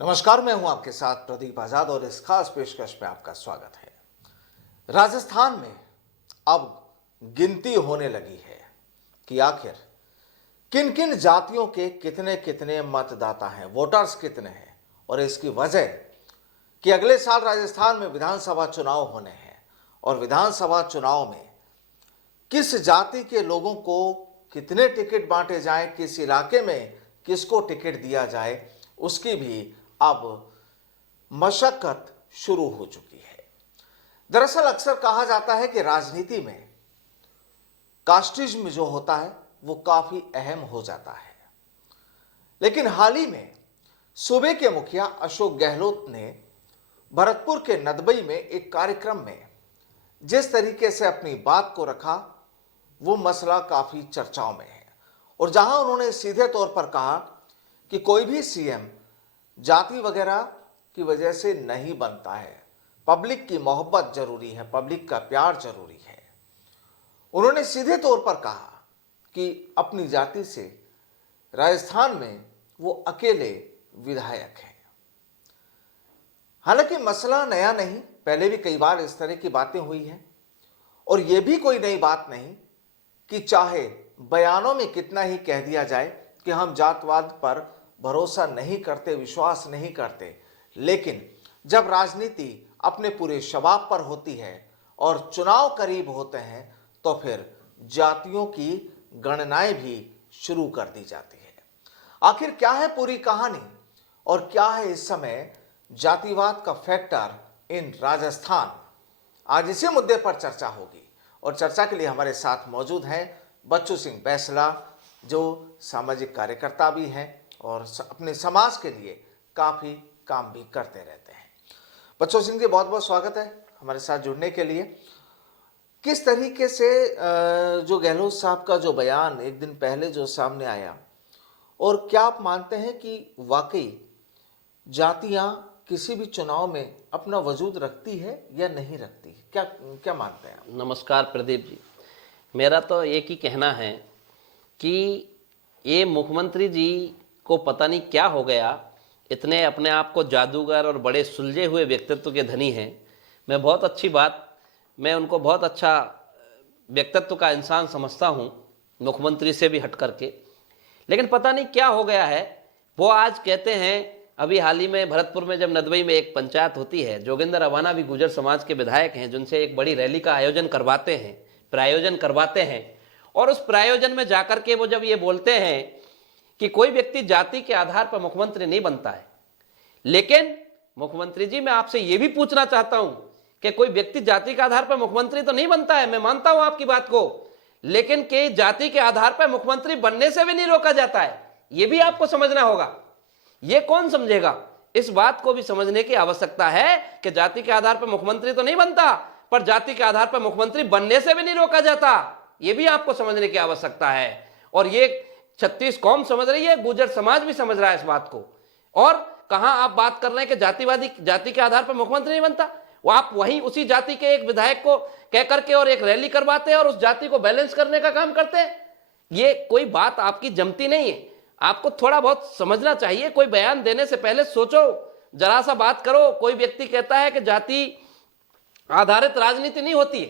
नमस्कार, मैं हूं आपके साथ प्रदीप आजाद और इस खास पेशकश में आपका स्वागत है। राजस्थान में अब गिनती होने लगी है कि आखिर किन किन जातियों के कितने कितने मतदाता हैं, वोटर्स कितने हैं। और इसकी वजह कि अगले साल राजस्थान में विधानसभा चुनाव होने हैं और विधानसभा चुनाव में किस जाति के लोगों को कितने टिकट बांटे जाएं, किस इलाके में किसको टिकट दिया जाए, उसकी भी अब मशक्कत शुरू हो चुकी है। दरअसल अक्सर कहा जाता है कि राजनीति में कास्टिज्म जो होता है वो काफी अहम हो जाता है, लेकिन हाल ही में सूबे के मुखिया अशोक गहलोत ने भरतपुर के नदबई में एक कार्यक्रम में जिस तरीके से अपनी बात को रखा, वो मसला काफी चर्चाओं में है। और जहां उन्होंने सीधे तौर पर कहा कि कोई भी सीएम जाति वगैरह की वजह से नहीं बनता है, पब्लिक की मोहब्बत जरूरी है, पब्लिक का प्यार जरूरी है। उन्होंने सीधे तौर पर कहा कि अपनी जाति से राजस्थान में वो अकेले विधायक हैं। हालांकि मसला नया नहीं, पहले भी कई बार इस तरह की बातें हुई हैं और यह भी कोई नई बात नहीं कि चाहे बयानों में कितना ही कह दिया जाए कि हम जातवाद पर भरोसा नहीं करते, विश्वास नहीं करते, लेकिन जब राजनीति अपने पूरे शबाब पर होती है और चुनाव करीब होते हैं तो फिर जातियों की गणनाएं भी शुरू कर दी जाती है। आखिर क्या है पूरी कहानी और क्या है इस समय जातिवाद का फैक्टर इन राजस्थान, आज इसी मुद्दे पर चर्चा होगी। और चर्चा के लिए हमारे साथ मौजूद हैं बच्चू सिंह बैसला, जो सामाजिक कार्यकर्ता भी हैं और अपने समाज के लिए काफ़ी काम भी करते रहते हैं। बच्चू सिंह जी, बहुत बहुत स्वागत है हमारे साथ जुड़ने के लिए। किस तरीके से जो गहलोत साहब का जो बयान एक दिन पहले जो सामने आया, और क्या आप मानते हैं कि वाकई जातियां किसी भी चुनाव में अपना वजूद रखती है या नहीं रखती है? क्या क्या मानते हैं आप? नमस्कार प्रदीप जी, मेरा तो एक ही कहना है कि ये मुख्यमंत्री जी को पता नहीं क्या हो गया, इतने अपने आप को जादूगर और बड़े सुलझे हुए व्यक्तित्व के धनी हैं। मैं उनको बहुत अच्छा व्यक्तित्व का इंसान समझता हूँ, मुख्यमंत्री से भी हट करके। लेकिन पता नहीं क्या हो गया है, वो आज कहते हैं, अभी हाल ही में भरतपुर में जब नदबई में एक पंचायत होती है, जोगिंदर अवाना भी गुर्जर समाज के विधायक हैं, जिनसे एक बड़ी रैली का आयोजन करवाते हैं, प्रायोजन करवाते हैं। और उस प्रायोजन में जाकर के वो जब ये बोलते हैं कि कोई व्यक्ति जाति के आधार पर मुख्यमंत्री नहीं बनता है, लेकिन मुख्यमंत्री जी मैं आपसे ये भी पूछना चाहता हूं कि कोई व्यक्ति जाति के आधार पर मुख्यमंत्री तो नहीं बनता है, मैं मानता हूं आपकी बात को, लेकिन कि जाति के आधार पर मुख्यमंत्री बनने से भी नहीं रोका जाता है, यह भी आपको समझना होगा। ये कौन समझेगा? इस बात को भी समझने की आवश्यकता है कि जाति के आधार पर मुख्यमंत्री तो नहीं बनता, पर जाति के आधार पर मुख्यमंत्री बनने से भी नहीं रोका जाता, यह भी आपको समझने की आवश्यकता है। और ये 36 कौम समझ रही है, गुर्जर समाज भी समझ रहा है इस बात को। और कहां आप बात कर रहे हैं कि जाति के आधार पर मुख्यमंत्री नहीं बनता, वो आप वहीं उसी जाति के एक विधायक को कह करके और एक रैली करवाते हैं और उस जाति को बैलेंस करने का काम करते हैं। ये कोई बात आपकी जमती नहीं है, आपको थोड़ा बहुत समझना चाहिए। कोई बयान देने से पहले सोचो, जरा सा बात करो। कोई व्यक्ति कहता है कि जाति आधारित राजनीति नहीं होती है,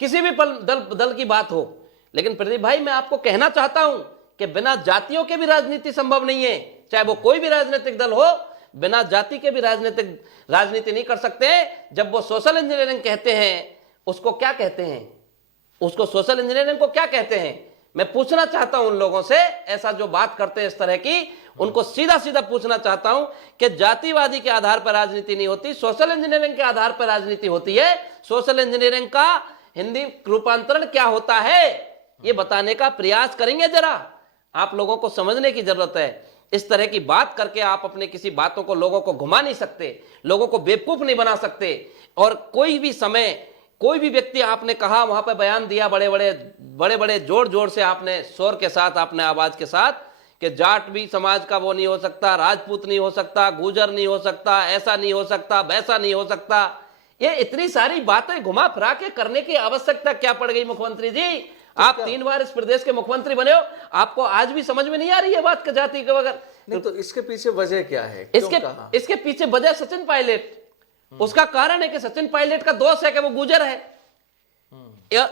किसी भी दल की बात हो, लेकिन प्रदीप भाई मैं आपको कहना चाहता हूं कि बिना जातियों के भी राजनीति संभव नहीं है। चाहे वो कोई भी राजनीतिक दल हो, बिना जाति के भी राजनीति नहीं कर सकते। जब वो सोशल इंजीनियरिंग कहते हैं, उसको क्या कहते हैं? उसको सोशल इंजीनियरिंग को क्या कहते हैं? मैं पूछना चाहता हूं उन लोगों से, ऐसा जो बात करते हैं इस तरह की, उनको सीधा सीधा पूछना चाहता हूं कि जातिवादी के आधार पर राजनीति नहीं होती, सोशल इंजीनियरिंग के आधार पर राजनीति होती है। सोशल इंजीनियरिंग का हिंदी रूपांतरण क्या होता है, ये बताने का प्रयास करेंगे? जरा आप लोगों को समझने की जरूरत है। इस तरह की बात करके आप अपने किसी बातों को लोगों को घुमा नहीं सकते, लोगों को बेवकूफ नहीं बना सकते। और कोई भी समय कोई भी व्यक्ति, आपने कहा वहां पर बयान दिया, बड़े बड़े जोर जोर से आपने शोर के साथ, आपने आवाज के साथ, कि जाट भी समाज का वो नहीं हो सकता, राजपूत नहीं हो सकता, गुर्जर नहीं हो सकता, ऐसा नहीं हो सकता, वैसा नहीं हो सकता। ये इतनी सारी बातें घुमा फिरा के करने की आवश्यकता क्या पड़ गई मुख्यमंत्री जी? आप 3 बार इस प्रदेश के मुख्यमंत्री बने हो, आपको आज भी समझ में नहीं आ रही है बात के जाति के बगैर नहीं तो इसके पीछे वजह क्या है, क्यों कहा? इसके पीछे वजह सचिन पायलट। उसका कारण है कि सचिन पायलट का दोष है कि वो गुजर है।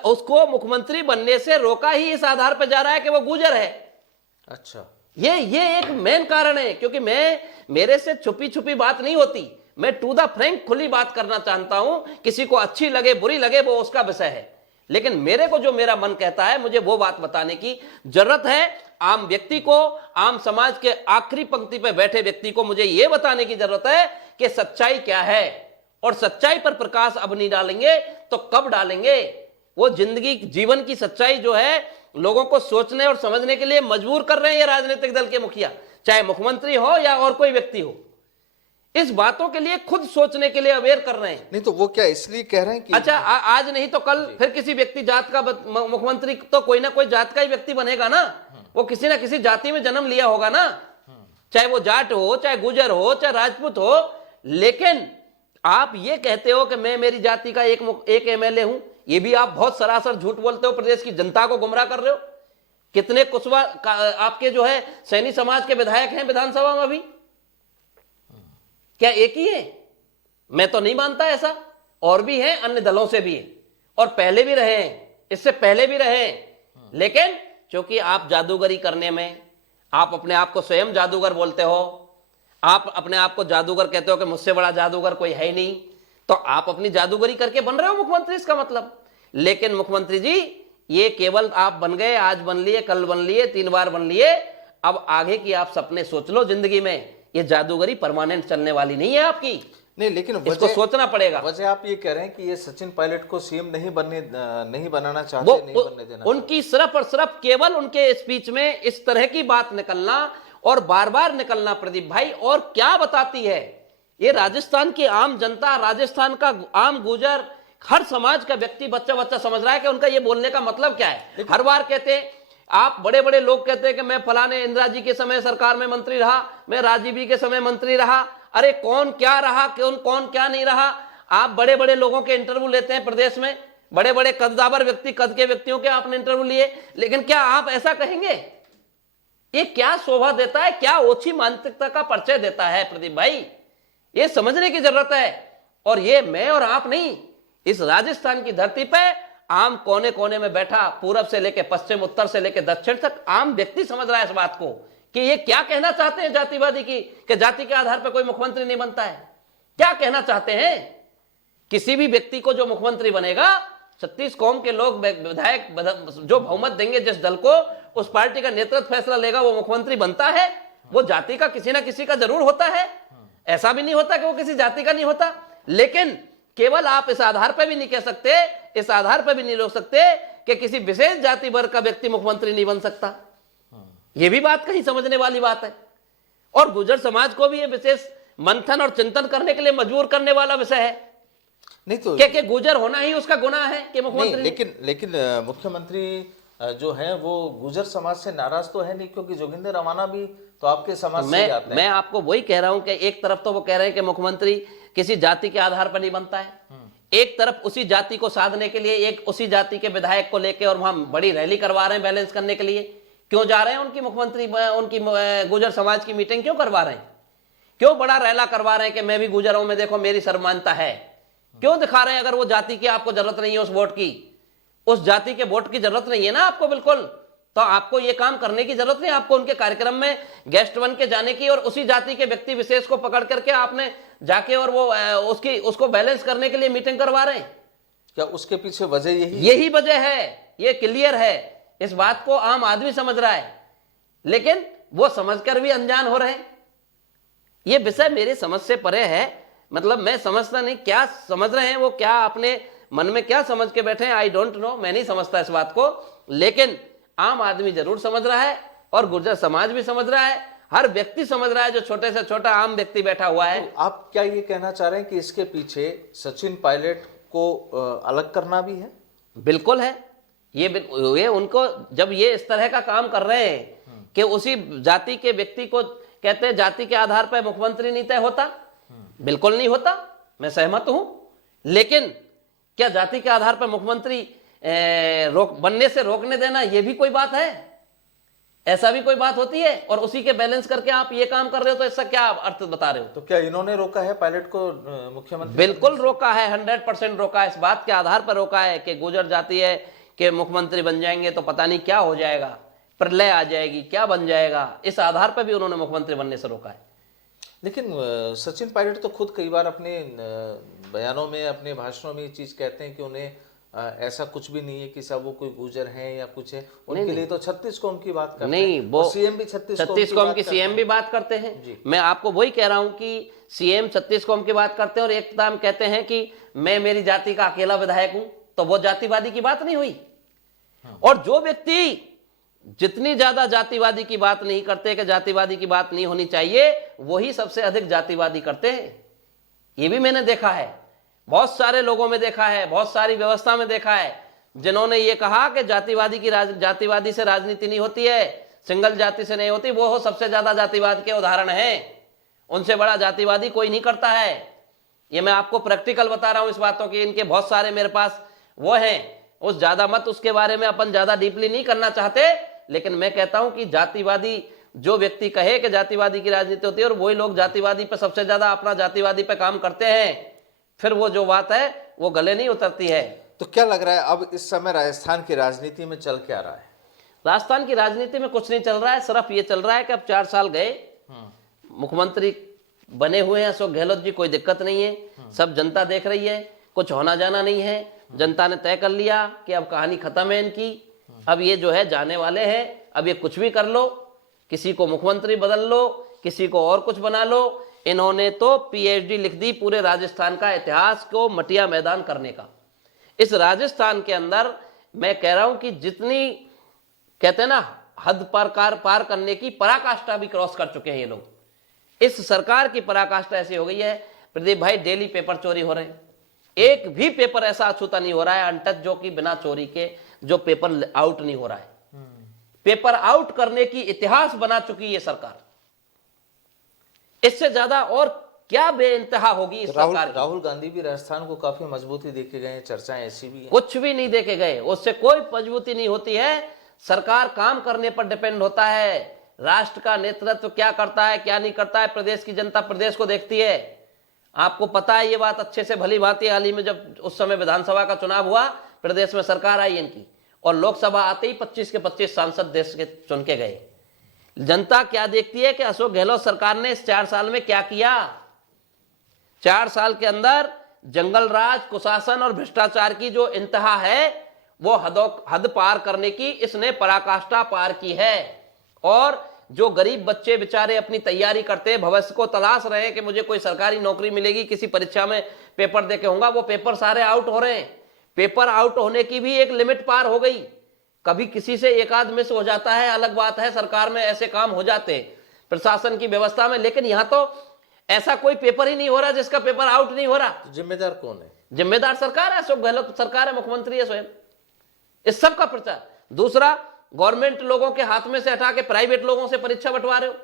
उसको मुख्यमंत्री बनने से रोका ही इस आधार पर जा रहा है कि वो गुजर है। अच्छा, ये एक मेन कारण है, क्योंकि मेरे से छुपी छुपी बात नहीं होती। मैं टू द फ्रैंक खुली बात करना चाहता हूं। किसी को अच्छी लगे बुरी लगे वो उसका विषय है, लेकिन मेरे को जो मेरा मन कहता है मुझे वो बात बताने की जरूरत है। आम व्यक्ति को, आम समाज के आखिरी पंक्ति पर बैठे व्यक्ति को मुझे ये बताने की जरूरत है कि सच्चाई क्या है। और सच्चाई पर प्रकाश अब नहीं डालेंगे तो कब डालेंगे? वो जिंदगी जीवन की सच्चाई जो है लोगों को सोचने और समझने के लिए मजबूर कर रहे हैं ये राजनीतिक दल के मुखिया, चाहे मुख्यमंत्री हो या और कोई व्यक्ति हो। इस बातों के लिए खुद सोचने के लिए अवेयर कर रहे हैं। नहीं तो वो क्या इसलिए कह रहे हैं कि अच्छा आज नहीं तो कल फिर किसी व्यक्ति जात का मुख्यमंत्री तो कोई ना कोई जात का ही व्यक्ति बनेगा ना। वो किसी ना किसी जाति में जन्म लिया होगा ना, चाहे वो जाट हो, चाहे गुजर हो, चाहे राजपूत हो। लेकिन आप ये कहते हो कि मैं मेरी जाति का एक एमएलए हूं, ये भी आप बहुत सरासर झूठ बोलते हो। प्रदेश की जनता को गुमराह कर रहे हो। कितने कुशवा आपके जो है सैनी समाज के विधायक हैं विधानसभा में अभी? क्या एक ही है? मैं तो नहीं मानता ऐसा। और भी हैं, अन्य दलों से भी है, और पहले भी रहे हैं, इससे पहले भी रहे हैं। लेकिन क्योंकि आप जादूगरी करने में, आप अपने आप को स्वयं जादूगर बोलते हो, आप अपने आप को जादूगर कहते हो कि मुझसे बड़ा जादूगर कोई है ही नहीं, तो आप अपनी जादूगरी करके बन रहे हो मुख्यमंत्री, इसका मतलब। लेकिन मुख्यमंत्री जी ये केवल आप बन गए, आज बन लिए, कल बन लिए, 3 बार बन लिए। अब आगे की आप सपने सोच लो जिंदगी में। ये जादूगरी परमानेंट चलने वाली नहीं है आपकी। नहीं, लेकिन इसको सोचना पड़ेगा। वजह आप ये कह रहे हैं कि ये सचिन पायलट को सीएम नहीं बनाना चाहते, नहीं बनने देना। उनकी सिर्फ और सिर्फ केवल उनके स्पीच में इस तरह की बात निकलना और बार बार निकलना प्रदीप भाई, और क्या बताती है ये राजस्थान की आम जनता, राजस्थान का आम गुजर, हर समाज का व्यक्ति, बच्चा बच्चा समझ रहा है कि उनका ये बोलने का मतलब क्या है। हर बार कहते हैं, आप बड़े बड़े लोग कहते हैं कि मैं फलाने इंदिरा जी के समय सरकार में मंत्री रहा, मैं राजीव जी के समय मंत्री रहा। अरे कौन क्या रहा, कौन क्या नहीं रहा? आप बड़े बड़े लोगों के इंटरव्यू लेते हैं प्रदेश में, बड़े बड़े कद्दावर व्यक्ति, कद के व्यक्तियों के आपने इंटरव्यू लिए, लेकिन क्या आप ऐसा कहेंगे? ये क्या शोभा देता है, क्या ओछी मानसिकता का परिचय देता है प्रदीप भाई? ये समझने की जरूरत है। और ये मैं और आप नहीं, इस राजस्थान की धरती पे आम कोने कोने में बैठा, पूरब से लेकर पश्चिम, उत्तर से लेकर दक्षिण तक आम व्यक्ति समझ रहा है इस बात को कि ये क्या कहना चाहते हैं जातिवादी की, कि जाति के आधार पर कोई मुख्यमंत्री नहीं बनता है। क्या कहना चाहते हैं? किसी भी व्यक्ति को जो मुख्यमंत्री बनेगा, 36 कौम के लोग विधायक जो बहुमत देंगे जिस दल को, उस पार्टी का नेतृत्व फैसला लेगा, वो मुख्यमंत्री बनता है। वो जाति का किसी ना किसी का जरूर होता है, ऐसा भी नहीं होता कि वो किसी जाति का नहीं होता। लेकिन केवल आप इस आधार पर भी नहीं कह सकते, इस आधार पर भी नहीं रोक सकते कि किसी विशेष जाति वर्ग का व्यक्ति मुख्यमंत्री नहीं बन सकता। यह भी बात कहीं समझने वाली बात है, और गुर्जर समाज को भी यह विशेष मंथन और चिंतन करने के लिए मजबूर करने वाला विषय है। नहीं तो क्या गुर्जर होना ही उसका गुनाह है कि मुख्यमंत्री? लेकिन मुख्यमंत्री जो है वो गुर्जर समाज से नाराज तो है नहीं, क्योंकि जोगिंदर रवाना भी तो आपके समाज से आते हैं। मैं आपको वही कह रहा हूं कि एक तरफ तो वो कह रहे हैं कि मुख्यमंत्री किसी जाति के आधार पर नहीं बनता है, एक तरफ उसी जाति को साधने के लिए एक उसी जाति के विधायक को लेकर और वहां बड़ी रैली करवा रहे हैं बैलेंस करने के लिए। क्यों जा रहे हैं उनकी मुख्यमंत्री, उनकी गुर्जर समाज की मीटिंग क्यों करवा रहे हैं? क्यों बड़ा रैला करवा रहे हैं कि मैं भी गुर्जर हूं, मैं देखो मेरी सर्वमान्यता है? क्यों दिखा रहे हैं? अगर वो जाति की आपको जरूरत नहीं है, उस वोट की, उस जाति के वोट की जरूरत नहीं है ना आपको, बिल्कुल, तो आपको ये काम करने की जरूरत नहीं। आपको उनके कार्यक्रम में गेस्ट बन के जाने की, और उसी जाति के व्यक्ति विशेष को पकड़ करके आपने जाके और वो उसको बैलेंस करने के लिए मीटिंग करवा रहे हैं। क्या उसके पीछे वजह यही वजह है? ये क्लियर है, इस बात को आम आदमी समझ रहा है, लेकिन वो समझकर भी अनजान हो रहे हैं। ये विषय मेरे समझ से परे है, मतलब मैं समझता नहीं क्या समझ रहे हैं वो, क्या अपने मन में क्या समझ के बैठे हैं, आई डोंट नो, मैं नहीं समझता इस बात को। लेकिन आम आदमी जरूर समझ रहा है, और गुर्जर समाज भी समझ रहा है, हर व्यक्ति समझ रहा है, जो छोटे से छोटा आम व्यक्ति बैठा हुआ है। तो आप क्या ये कहना चाह रहे हैं कि इसके पीछे सचिन पायलट को अलग करना भी है? बिल्कुल है। ये उनको जब ये इस तरह का काम कर रहे हैं कि उसी जाति के व्यक्ति को कहते हैं जाति के आधार पर मुख्यमंत्री नहीं तय होता, बिल्कुल नहीं होता, मैं सहमत हूं। लेकिन क्या जाति के आधार पर मुख्यमंत्री बनने से रोकने देना, यह भी कोई बात है? ऐसा भी कोई बात होती है? और उसी के बैलेंस करके आप ये काम कर रहे हो, तो इसका क्या अर्थ बता रहे हो? तो क्या इन्होंने रोका है पायलट को मुख्यमंत्री? बिल्कुल रोका है, 100% रोका है। इस बात के आधार पर रोका है कि गुजर जाती है कि मुख्यमंत्री बन जाएंगे तो पता नहीं क्या हो जाएगा, प्रलय आ जाएगी, क्या बन जाएगा, इस आधार पर भी उन्होंने मुख्यमंत्री बनने से रोका है। लेकिन सचिन पायलट तो खुद कई बार अपने बयानों में, अपने भाषणों में ये चीज कहते हैं कि उन्हें ऐसा कुछ भी नहीं है कि सब वो कोई गुजर हैं या कुछ है। उनके लिए तो 36 कौम की बात करते हैं। नहीं, वो सीएम भी 36 कौम की सीएम भी बात करते हैं। मैं आपको वही कह रहा हूं कि सीएम 36 कौम की बात करते हैं और एकदम कहते हैं कि मैं मेरी जाति का अकेला विधायक हूं, तो वो जातिवादी की बात नहीं हुई। और जो व्यक्ति जितनी ज्यादा जातिवादी की बात नहीं करते कि जातिवादी की बात नहीं होनी चाहिए, वही सबसे अधिक जातिवादी करते हैं। ये भी मैंने देखा है, बहुत सारे लोगों में देखा है, बहुत सारी व्यवस्था में देखा है, जिन्होंने ये कहा कि जातिवादी से राजनीति नहीं होती है, सिंगल जाति से नहीं होती, वो सबसे ज्यादा जातिवाद के उदाहरण हैं। उनसे बड़ा जातिवादी कोई नहीं करता है। ये मैं आपको प्रैक्टिकल बता रहा हूं इस बातों की। इनके बहुत सारे मेरे पास वो हैं। उस ज्यादा मत उसके बारे में अपन ज्यादा डीपली नहीं करना चाहते, लेकिन मैं कहता हूं कि जातिवादी जो व्यक्ति कहे कि जातिवादी की राजनीति होती है और वही लोग जातिवादी पे सबसे ज्यादा अपना जातिवादी पे काम करते हैं, फिर वो जो बात है वो गले नहीं उतरती है। तो क्या लग रहा है अब इस समय राजस्थान की राजनीति में चल क्या रहा है? राजस्थान की राजनीति में कुछ नहीं चल रहा है, सिर्फ ये चल रहा है कि अब 4 साल गए, मुख्यमंत्री बने हुए हैं अशोक गहलोत जी, कोई दिक्कत नहीं है, सब जनता देख रही है, कुछ होना जाना नहीं है। जनता ने तय कर लिया कि अब कहानी खत्म है इनकी, अब ये जो है जाने वाले हैं, अब ये कुछ भी कर लो, किसी को मुख्यमंत्री बदल लो, किसी को और कुछ बना लो। इन्होंने तो पीएचडी लिख दी पूरे राजस्थान का इतिहास को मटिया मैदान करने का। इस राजस्थान के अंदर मैं कह रहा हूं कि जितनी कहते हैं ना हद पार करने की पराकाष्ठा भी क्रॉस कर चुके हैं ये लोग। इस सरकार की पराकाष्ठा ऐसी हो गई है प्रदीप भाई, डेली पेपर चोरी हो रहे हैं, एक भी पेपर ऐसा अछूता नहीं हो रहा है अनटच जो कि बिना चोरी के जो पेपर आउट नहीं हो रहा है। पेपर आउट करने की इतिहास बना चुकी है सरकार। इससे ज्यादा और क्या बेइंतहा होगी इस सरकार की। राहुल गांधी भी राजस्थान को काफी मजबूती देके गए, चर्चाएं ऐसी भी हैं। कुछ भी नहीं देके गए, उससे कोई मजबूती नहीं होती है। सरकार काम करने पर डिपेंड होता है। राष्ट्र का नेतृत्व क्या करता है क्या नहीं करता है, प्रदेश की जनता प्रदेश को देखती है। आपको पता है ये बात अच्छे से भली भांति। हाल ही में जब उस समय विधानसभा का चुनाव हुआ, प्रदेश में सरकार आई इनकी, और लोकसभा आते ही 25 के 25 सांसद देश के चुन के गए। जनता क्या देखती है कि अशोक गहलोत सरकार ने इस 4 साल में क्या किया। 4 साल के अंदर जंगल राज, कुशासन और भ्रष्टाचार की जो इंतहा है वो हद पार करने की इसने पराकाष्ठा पार की है। और जो गरीब बच्चे बेचारे अपनी तैयारी करते हैं, भविष्य को तलाश रहे हैं कि मुझे कोई सरकारी नौकरी मिलेगी, किसी परीक्षा में पेपर देके होगा, वो पेपर सारे आउट हो रहे हैं। पेपर आउट होने की भी एक लिमिट पार हो गई। कभी किसी से एक आध मिस हो जाता है, अलग बात है, सरकार में ऐसे काम हो जाते हैं, प्रशासन की व्यवस्था में, लेकिन यहां तो ऐसा कोई पेपर ही नहीं हो रहा जिसका पेपर आउट नहीं हो रहा। तो जिम्मेदार कौन है? जिम्मेदार सरकार है, अशोक गहलोत सरकार है, मुख्यमंत्री है स्वयं। इस सब का प्रचार। दूसरा, गवर्नमेंट लोगों के हाथ में से हटा के प्राइवेट लोगों से परीक्षा बंटवा रहे हो।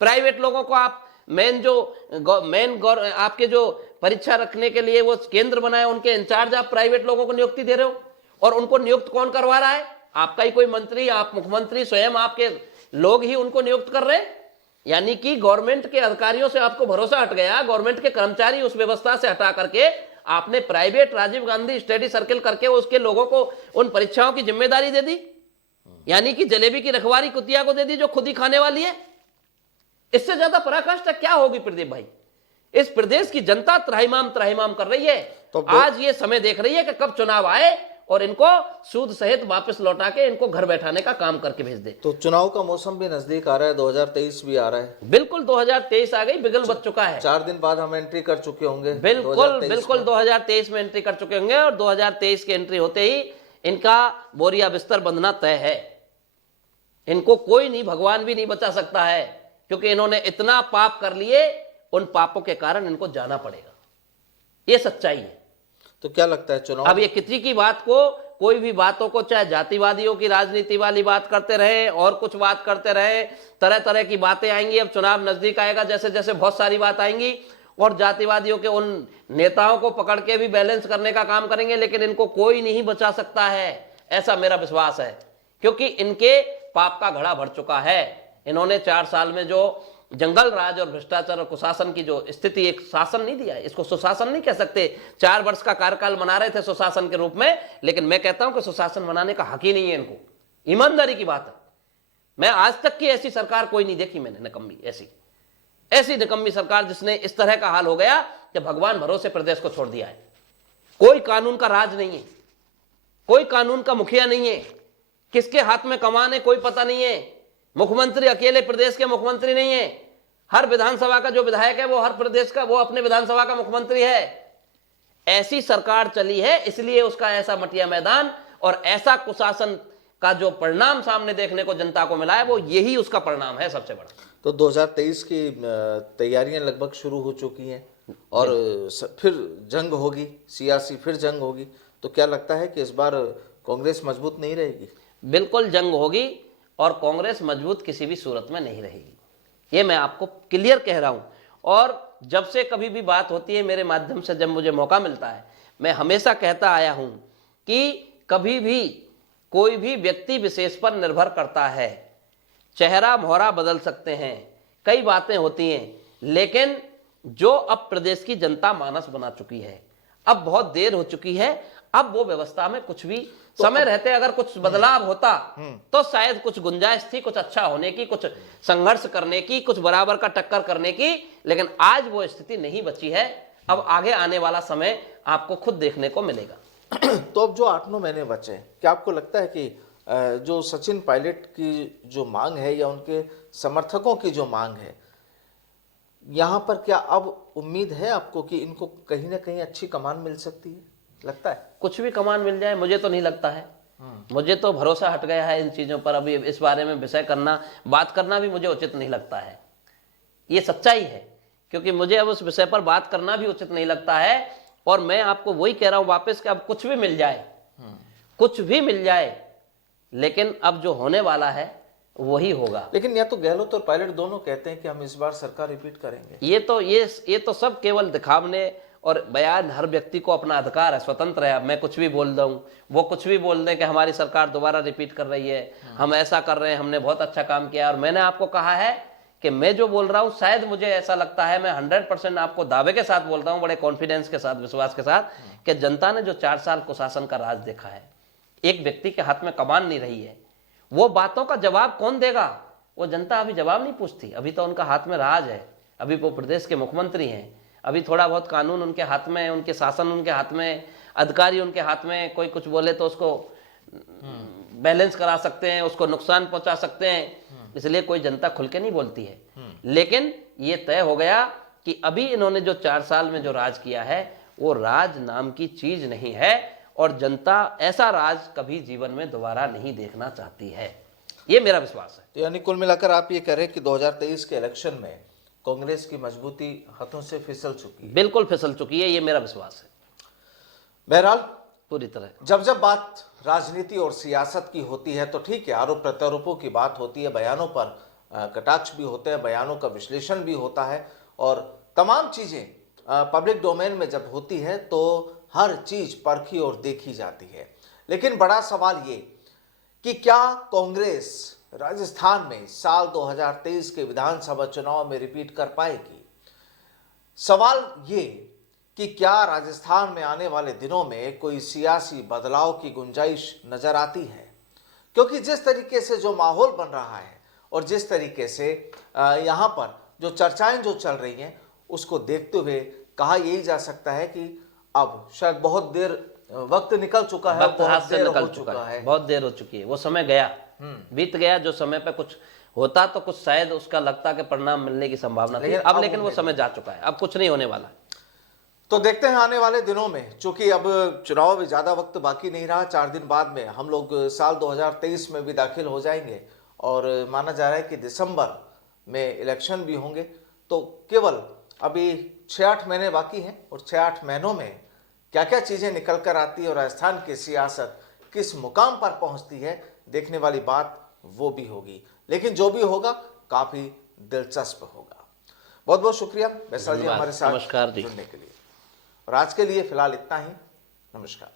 प्राइवेट लोगों को आप आपके जो परीक्षा रखने के लिए वो केंद्र बनाए, उनके इंचार्ज आप प्राइवेट लोगों को नियुक्ति दे रहे हो। और उनको नियुक्त कौन करवा रहा है? आपका ही कोई मंत्री, आप मुख्यमंत्री स्वयं, आपके लोग ही उनको नियुक्त कर रहे हैं। यानी कि गवर्नमेंट के अधिकारियों से आपको भरोसा हट गया, गवर्नमेंट के कर्मचारी उस व्यवस्था से हटा करके आपने private Rajiv Gandhi study circle करके उसके लोगों को उन परीक्षाओं की जिम्मेदारी दे दी। यानी कि जलेबी की रखवारी कुतिया को दे दी जो खुद ही खाने वाली है। इससे ज्यादा पराकाष्ठा क्या होगी प्रदीप भाई? इस प्रदेश की जनता त्राहिमाम कर रही है। तो आज ये समय देख रही है कि कब चुनाव आए और इनको सूद सहित वापस लौटा के इनको घर बैठाने का काम करके भेज दे। तो चुनाव का मौसम भी नजदीक आ रहा है, 2023 भी आ रहा है। बिल्कुल 2023 आ गई, बिगल बच चुका है। 4 दिन बाद हम एंट्री कर चुके होंगे। बिल्कुल 2023 में एंट्री कर चुके होंगे और 2023 की एंट्री होते ही इनका बोरिया बिस्तर बंधना तय है। इनको कोई नहीं, भगवान भी नहीं बचा सकता है, क्योंकि इन्होंने इतना पाप कर लिए, उन पापों के कारण इनको जाना पड़ेगा। ये सच्चाई है। तो क्या लगता है चुनाव? अब ये किसी की बात को, कोई भी बातों को, चाहे जातिवादियों की राजनीति वाली बात करते रहे और कुछ बात करते रहे, तरह तरह की बातें आएंगी। अब चुनाव नजदीक आएगा, जैसे जैसे बहुत सारी बात आएंगी और जातिवादियों के उन नेताओं को पकड़ के भी बैलेंस करने का काम करेंगे, लेकिन इनको कोई नहीं बचा सकता है, ऐसा मेरा विश्वास है। क्योंकि इनके पाप का घड़ा भर चुका है। इन्होंने 4 साल में जो जंगल राज और भ्रष्टाचार और कुशासन की जो स्थिति, एक शासन नहीं दिया है, इसको सुशासन नहीं कह सकते। 4 वर्ष का कार्यकाल बना रहे थे सुशासन के रूप में, लेकिन मैं कहता हूं कि सुशासन बनाने का हक ही नहीं है इनको। ईमानदारी की बात है, मैं आज तक की ऐसी सरकार कोई नहीं देखी मैंने, निकम्मी, ऐसी निकम्मी सरकार जिसने इस तरह का हाल हो गया कि भगवान भरोसे प्रदेश को छोड़ दिया है। कोई कानून का राज नहीं है, कोई कानून का मुखिया नहीं है, किसके हाथ में कमान है कोई पता नहीं है। मुख्यमंत्री अकेले प्रदेश के मुख्यमंत्री नहीं है, हर विधानसभा का जो विधायक है वो हर प्रदेश का, वो अपने विधानसभा का मुख्यमंत्री है। ऐसी सरकार चली है, इसलिए उसका ऐसा मटिया मैदान और ऐसा कुशासन का जो परिणाम सामने देखने को जनता को मिला है, वो यही उसका परिणाम है सबसे बड़ा। तो 2023 की तैयारियां लगभग शुरू हो चुकी हैं और फिर जंग होगी, सियासी फिर जंग होगी, तो क्या लगता है कि इस बार कांग्रेस मजबूत नहीं रहेगी? बिल्कुल जंग होगी और कांग्रेस मजबूत किसी भी सूरत में नहीं रहेगी, ये मैं आपको क्लियर कह रहा हूं। और जब से कभी भी बात होती है मेरे माध्यम से, जब मुझे मौका मिलता है, मैं हमेशा कहता आया हूं कि कभी भी कोई भी व्यक्ति विशेष पर निर्भर करता है, चेहरा मोहरा बदल सकते हैं, कई बातें होती हैं, लेकिन जो अब प्रदेश की जनता मानस बना चुकी है, अब बहुत देर हो चुकी है, अब वो व्यवस्था में कुछ भी समय रहते अगर कुछ बदलाव होता तो शायद कुछ गुंजाइश थी, कुछ अच्छा होने की, कुछ संघर्ष करने की, कुछ बराबर का टक्कर करने की, लेकिन आज वो स्थिति नहीं बची है। अब आगे आने वाला समय आपको खुद देखने को मिलेगा। तो अब जो 8-9 महीने बचे, क्या आपको लगता है कि जो सचिन पायलट की जो मांग है या उनके समर्थकों की जो मांग है, यहाँ पर क्या अब उम्मीद है आपको कि इनको कहीं ना कहीं अच्छी कमान मिल सकती है? लगता है कुछ भी कमान मिल जाए, मुझे तो नहीं लगता है। मुझे तो भरोसा हट गया है इन चीज़ों पर। अभी इस बारे में विषय करना, बात करना भी मुझे उचित नहीं लगता है, ये सच्चाई है, क्योंकि मुझे अब उस विषय पर बात करना भी उचित नहीं लगता है। और मैं आपको वही कह रहा हूं वापस कि अब कुछ भी मिल जाए, कुछ भी मिल जाए, लेकिन अब जो होने वाला है वही होगा। लेकिन या तो गहलोत और पायलट दोनों कहते हैं कि हम इस बार सरकार रिपीट करेंगे। ये तो सब केवल दिखावने और बयान, हर व्यक्ति को अपना अधिकार है, स्वतंत्र है। मैं कुछ भी बोल दूं, वो कुछ भी बोल दें कि हमारी सरकार दोबारा रिपीट कर रही है, हम ऐसा कर रहे हैं, हमने बहुत अच्छा काम किया। और मैंने आपको कहा है कि मैं जो बोल रहा हूं, शायद मुझे ऐसा लगता है, मैं 100% आपको दावे के साथ बोल रहा हूं, बड़े कॉन्फिडेंस के साथ, विश्वास के साथ, कि जनता ने जो 4 साल कुशासन का राज देखा है, एक व्यक्ति के हाथ में कमान नहीं रही है, वो बातों का जवाब कौन देगा? वो जनता अभी जवाब नहीं पूछती। अभी तो उनका हाथ में राज है, अभी वो प्रदेश के मुख्यमंत्री हैं, अभी थोड़ा बहुत कानून उनके हाथ में, उनके शासन उनके हाथ में, अधिकारी उनके हाथ में। कोई कुछ बोले तो उसको बैलेंस करा सकते हैं, उसको नुकसान पहुंचा सकते हैं, इसलिए कोई जनता खुल के नहीं बोलती है। लेकिन ये तय हो गया कि अभी इन्होंने जो 4 साल में जो राज किया है, वो राज नाम की चीज नहीं है, और जनता ऐसा राज कभी जीवन में दोबारा नहीं देखना चाहती है, ये मेरा विश्वास है। तो यानी कुल मिलाकर आप ये कह रहे हैं कि 2023 के इलेक्शन में कांग्रेस की मजबूती हाथों से फिसल चुकी है? बिल्कुल फिसल चुकी है, ये मेरा विश्वास है। बहरहाल पूरी तरह जब बात राजनीति और सियासत की होती है तो ठीक है, आरोप प्रत्यारोपों की बात होती है, बयानों पर कटाक्ष भी होते हैं, बयानों का विश्लेषण भी होता है, और तमाम चीजें पब्लिक डोमेन में जब होती है तो हर चीज परखी और देखी जाती है। लेकिन बड़ा सवाल ये कि क्या कांग्रेस राजस्थान में साल 2023 के विधानसभा चुनाव में रिपीट कर पाएगी? सवाल ये कि क्या राजस्थान में आने वाले दिनों में कोई सियासी बदलाव की गुंजाइश नजर आती है? क्योंकि जिस तरीके से जो माहौल बन रहा है और जिस तरीके से यहाँ पर जो चर्चाएं जो चल रही हैं, उसको देखते हुए कहा यही जा सकता है कि अब शायद बहुत देर वक्त निकल चुका है, वक्त हाथ से निकल चुका है, बहुत देर हो चुकी है, वो समय गया, बीत गया। जो समय पे कुछ होता तो कुछ शायद उसका लगता कि परिणाम मिलने की संभावना थी, अब लेकिन वो समय जा चुका है, अब कुछ नहीं होने वाला। तो देखते हैं आने वाले दिनों में, चूंकि अब चुनाव में ज्यादा वक्त बाकी नहीं रहा, 4 दिन बाद में हम लोग साल 2023 में भी दाखिल हो जाएंगे, और माना जा रहा है कि दिसंबर में इलेक्शन भी होंगे। तो केवल अभी 6-8 महीने बाकी हैं, और 6-8 महीनों में क्या क्या चीजें निकल कर आती है और राजस्थान की सियासत किस मुकाम पर पहुंचती है, देखने वाली बात वो भी होगी। लेकिन जो भी होगा काफी दिलचस्प होगा। बहुत बहुत शुक्रिया बैसल जी हमारे साथ जुड़ने के लिए। और आज के लिए फिलहाल इतना ही। नमस्कार।